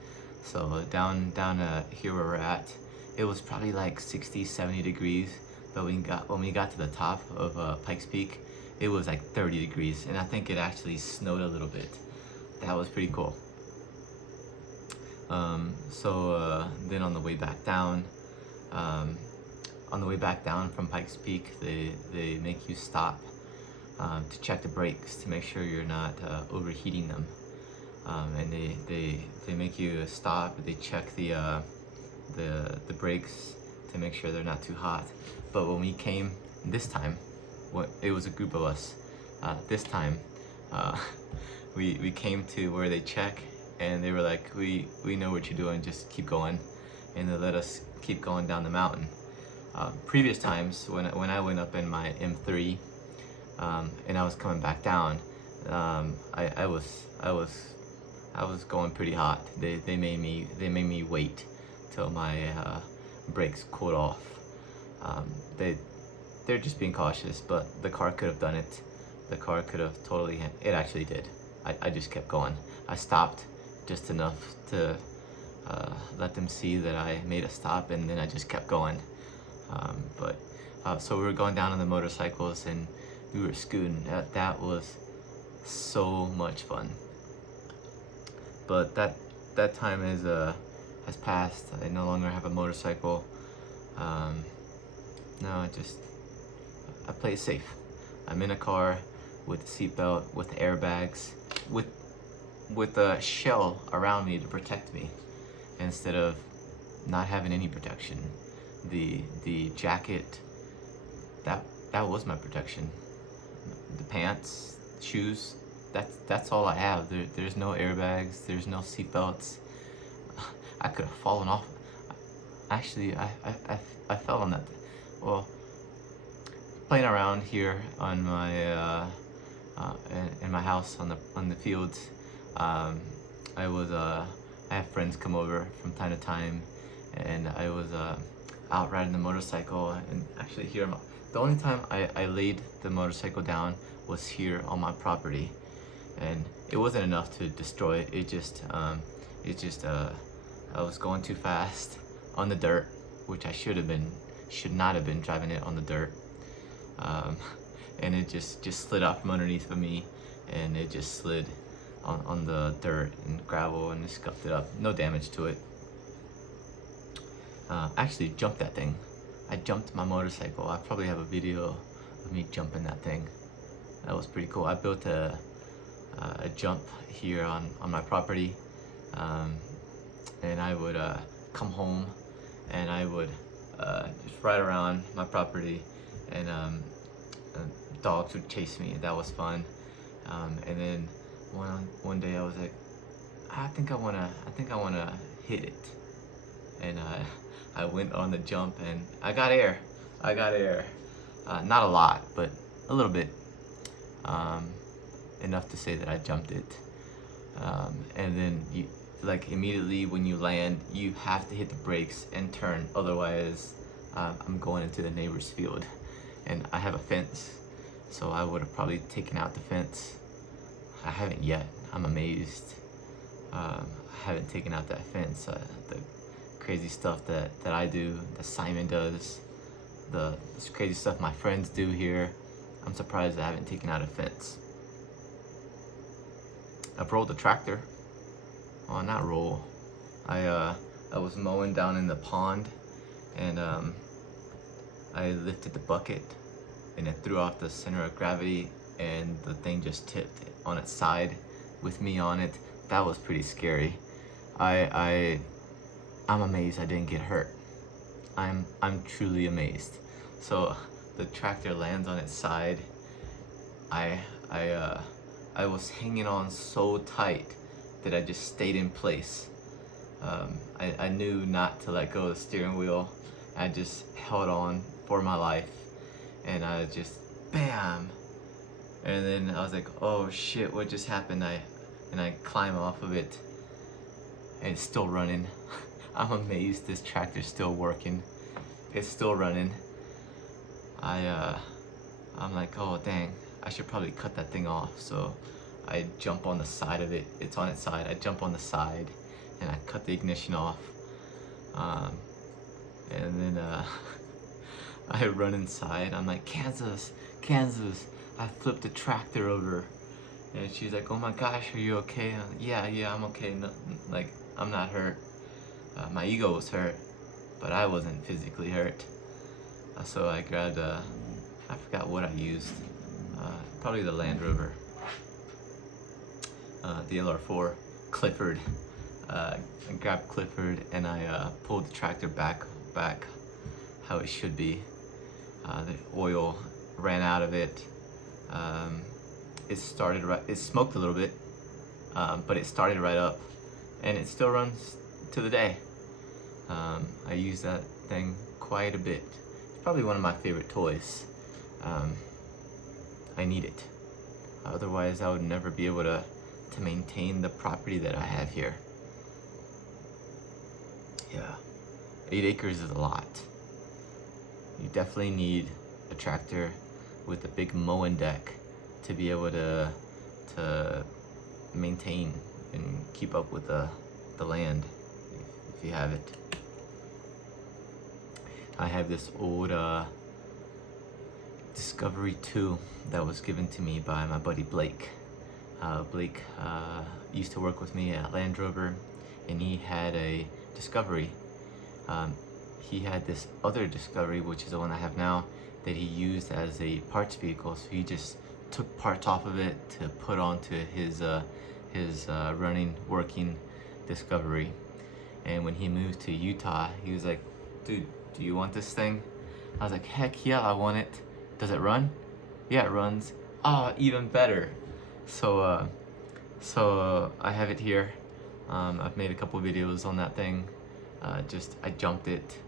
So down here where we're at, it was probably like 60, 70 degrees. But when we got to the top of Pikes Peak, it was like 30 degrees, and I think it actually snowed a little bit. That was pretty cool. So then on the way back down, on the way back down from Pikes Peak, they make you stop to check the brakes to make sure you're not overheating them. And they make you stop. They check the brakes to make sure they're not too hot. But when we came this time, it was a group of us. This time, we came to where they check, and they were like, we know what you're doing, just keep going. And they let us keep going down the mountain. Previous times when I went up in my M3 and I was coming back down, I was going pretty hot. They made me wait till my brakes cooled off. They're just being cautious, but the car could have done it. The car could have totally. It actually did. I just kept going. I stopped just enough to let them see that I made a stop, and then I just kept going. So we were going down on the motorcycles, and we were scooting. That was so much fun. But that time has passed. I no longer have a motorcycle. No, I play it safe. I'm in a car with a seatbelt, with airbags, with a shell around me to protect me, instead of not having any protection. The jacket, that was my protection. The pants, shoes, that's all I have. There's no airbags, there's no seatbelts. I could have fallen off. Actually, I fell on that. Well, playing around here on my in my house on the fields, I have friends come over from time to time, and I was out riding the motorcycle. And actually here, the only time I laid the motorcycle down was here on my property, and it wasn't enough to destroy it. It just I was going too fast on the dirt, which I should not have been driving it on the dirt. And it just slid out from underneath of me, and it just slid on the dirt and gravel, and it scuffed it up. No damage to it. Actually jumped that thing. I jumped my motorcycle. I probably have a video of me jumping that thing. That was pretty cool. I built a jump here on my property, and I would come home, and I would just ride around my property, and dogs would chase me. That was fun. And then one day I was like, I think I wanna hit it, and I went on the jump, and I got air. Not a lot, but a little bit. Enough to say that I jumped it. And then immediately when you land, you have to hit the brakes and turn. Otherwise, I'm going into the neighbor's field, and I have a fence, so I would have probably taken out the fence. I haven't yet. I'm amazed. I haven't taken out that fence. The crazy stuff that I do, that Simon does, this crazy stuff my friends do here. I'm surprised I haven't taken out a fence. I've rolled a tractor. Well, not roll. I was mowing down in the pond, and I lifted the bucket, and it threw off the center of gravity, and the thing just tipped on its side with me on it. That was pretty scary. I'm amazed I didn't get hurt. I'm truly amazed. So the tractor lands on its side. I was hanging on so tight that I just stayed in place. I knew not to let go of the steering wheel. I just held on for my life, and I just bam. And then I was like, oh shit, what just happened? I climb off of it, and it's still running. I'm amazed this tractor's still working. It's still running. I'm like, oh dang, I should probably cut that thing off. So I jump on the side of it. It's on its side. I jump on the side, and I cut the ignition off. And then I run inside. I'm like, Kansas, I flipped the tractor over. And she's like, oh my gosh, are you okay? Yeah, I'm okay. No, like, I'm not hurt. My ego was hurt, but I wasn't physically hurt. So I grabbed I forgot what I used, probably the Land Rover, the LR4 Clifford. I grabbed Clifford and I pulled the tractor back how it should be. The oil ran out of it. It smoked a little bit, but it started right up, and it still runs to the day. I use that thing quite a bit. It's probably one of my favorite toys. I need it. Otherwise, I would never be able to maintain the property that I have here. Yeah, 8 acres is a lot. You definitely need a tractor with a big mowing deck to be able to maintain and keep up with the land if you have it. I have this old Discovery 2 that was given to me by my buddy Blake. Blake used to work with me at Land Rover, and he had a Discovery. He had this other Discovery, which is the one I have now, that he used as a parts vehicle. So he just took parts off of it to put onto his working Discovery. And when he moved to Utah, he was like, "Dude, do you want this thing?" I was like, "Heck yeah, I want it." "Does it run?" "Yeah, it runs." "Oh, even better." So I have it here. I've made a couple videos on that thing. I jumped it.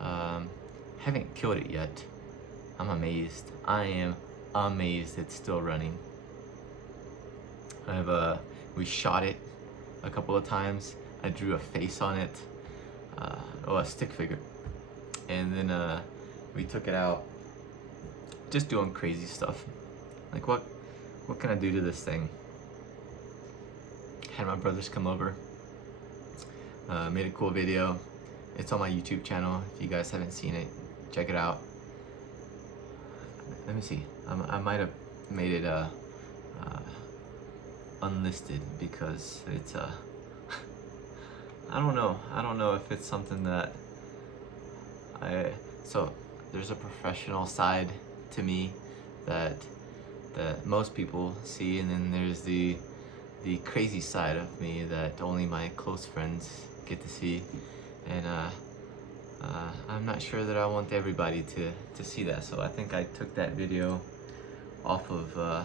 Haven't killed it yet. I'm amazed. I am amazed it's still running. We shot it a couple of times. I drew a face on it, a stick figure, and then we took it out, just doing crazy stuff. Like what can I do to this thing? Had my brothers come over, made a cool video. It's on my YouTube channel. If you guys haven't seen it, check it out. Let me see. I might have made it unlisted because it's I don't know if it's something that so there's a professional side to me that most people see, and then there's the crazy side of me that only my close friends get to see, and I'm not sure that I want everybody to see that. So I think I took that video off of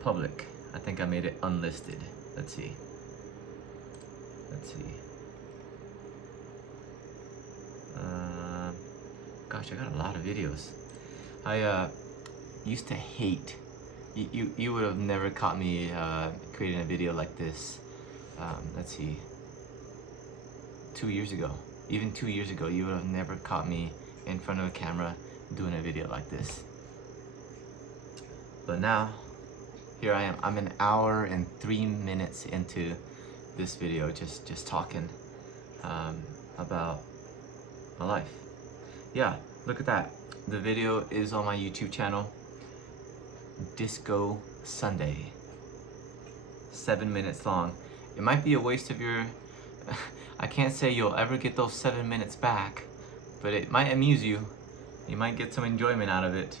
public. I think I made it unlisted. Let's see. Gosh, I got a lot of videos. I used to hate. You would have never caught me creating a video like this. Let's see. 2 years ago, even 2 years ago, you would have never caught me in front of a camera doing a video like this. But now, here I am. I'm an hour and 3 minutes into this video, just talking about my life. Yeah, look at that. The video is on my YouTube channel. Disco Sunday. 7 minutes long. It might be a waste of your... I can't say you'll ever get those 7 minutes back, but it might amuse you. You might get some enjoyment out of it.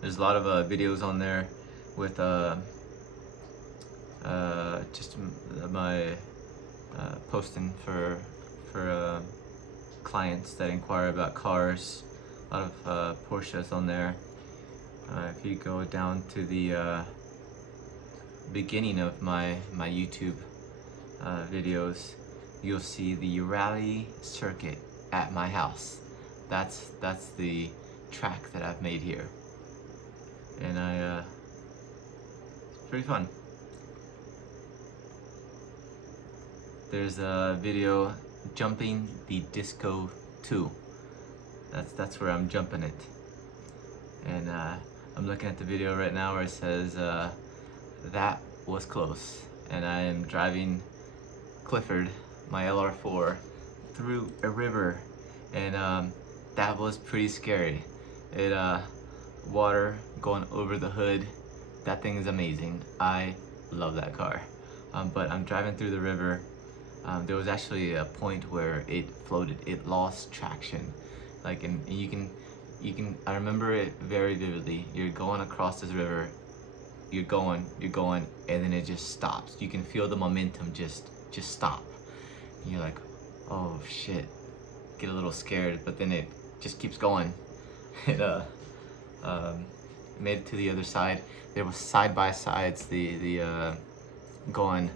There's a lot of videos on there with just my posting for clients that inquire about cars. A lot of Porsches on there. If you go down to the beginning of my YouTube videos, you'll see the rally circuit at my house. That's the track that I've made here, and it's pretty fun. There's a video jumping the Disco 2. That's where I'm jumping it, and I'm looking at the video right now where it says that was close, and I am driving Clifford, my LR4, through a river, and that was pretty scary. It water going over the hood. That thing is amazing. I love that car. but I'm driving through the river. There was actually a point where it floated. It lost traction, like, and you can. I remember it very vividly. You're going across this river. You're going, and then it just stops. You can feel the momentum just stop. And you're like, oh shit. Get a little scared, but then it just keeps going. It made it to the other side. There was side by sides, going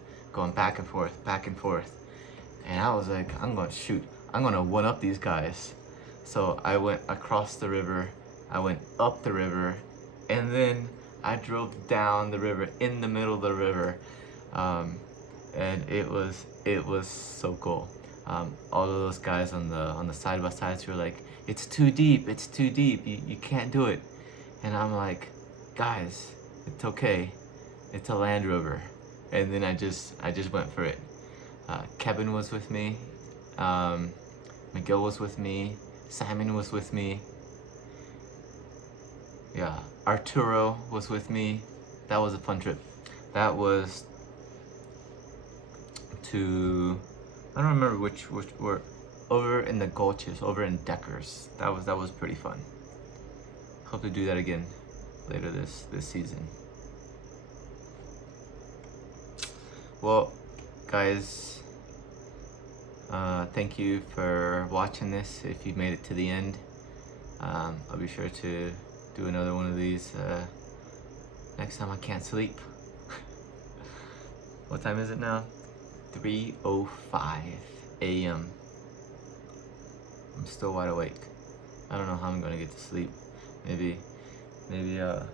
back and forth, and I was like, I'm gonna one up these guys. So I went across the river, I went up the river, and then I drove down the river in the middle of the river, and it was so cool. All of those guys on the side by sides were like, it's too deep, you can't do it. And I'm like, guys, it's okay, it's a Land Rover. And then I just went for it. Kevin was with me, Miguel was with me, Simon was with me, yeah, Arturo was with me. That was a fun trip. That was to, I don't remember which were over in the Gulches, over in Deckers. That was pretty fun. Hope to do that again later this season. Well, guys, thank you for watching this. If you made it to the end, I'll be sure to do another one of these next time I can't sleep. What time is it now? 3:05 a.m. I'm still wide awake. I don't know how I'm gonna get to sleep. Maybe I'll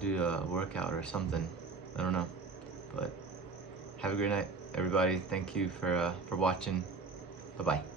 do a workout or something. I don't know. But have a great night, everybody. Thank you for watching. Bye-bye.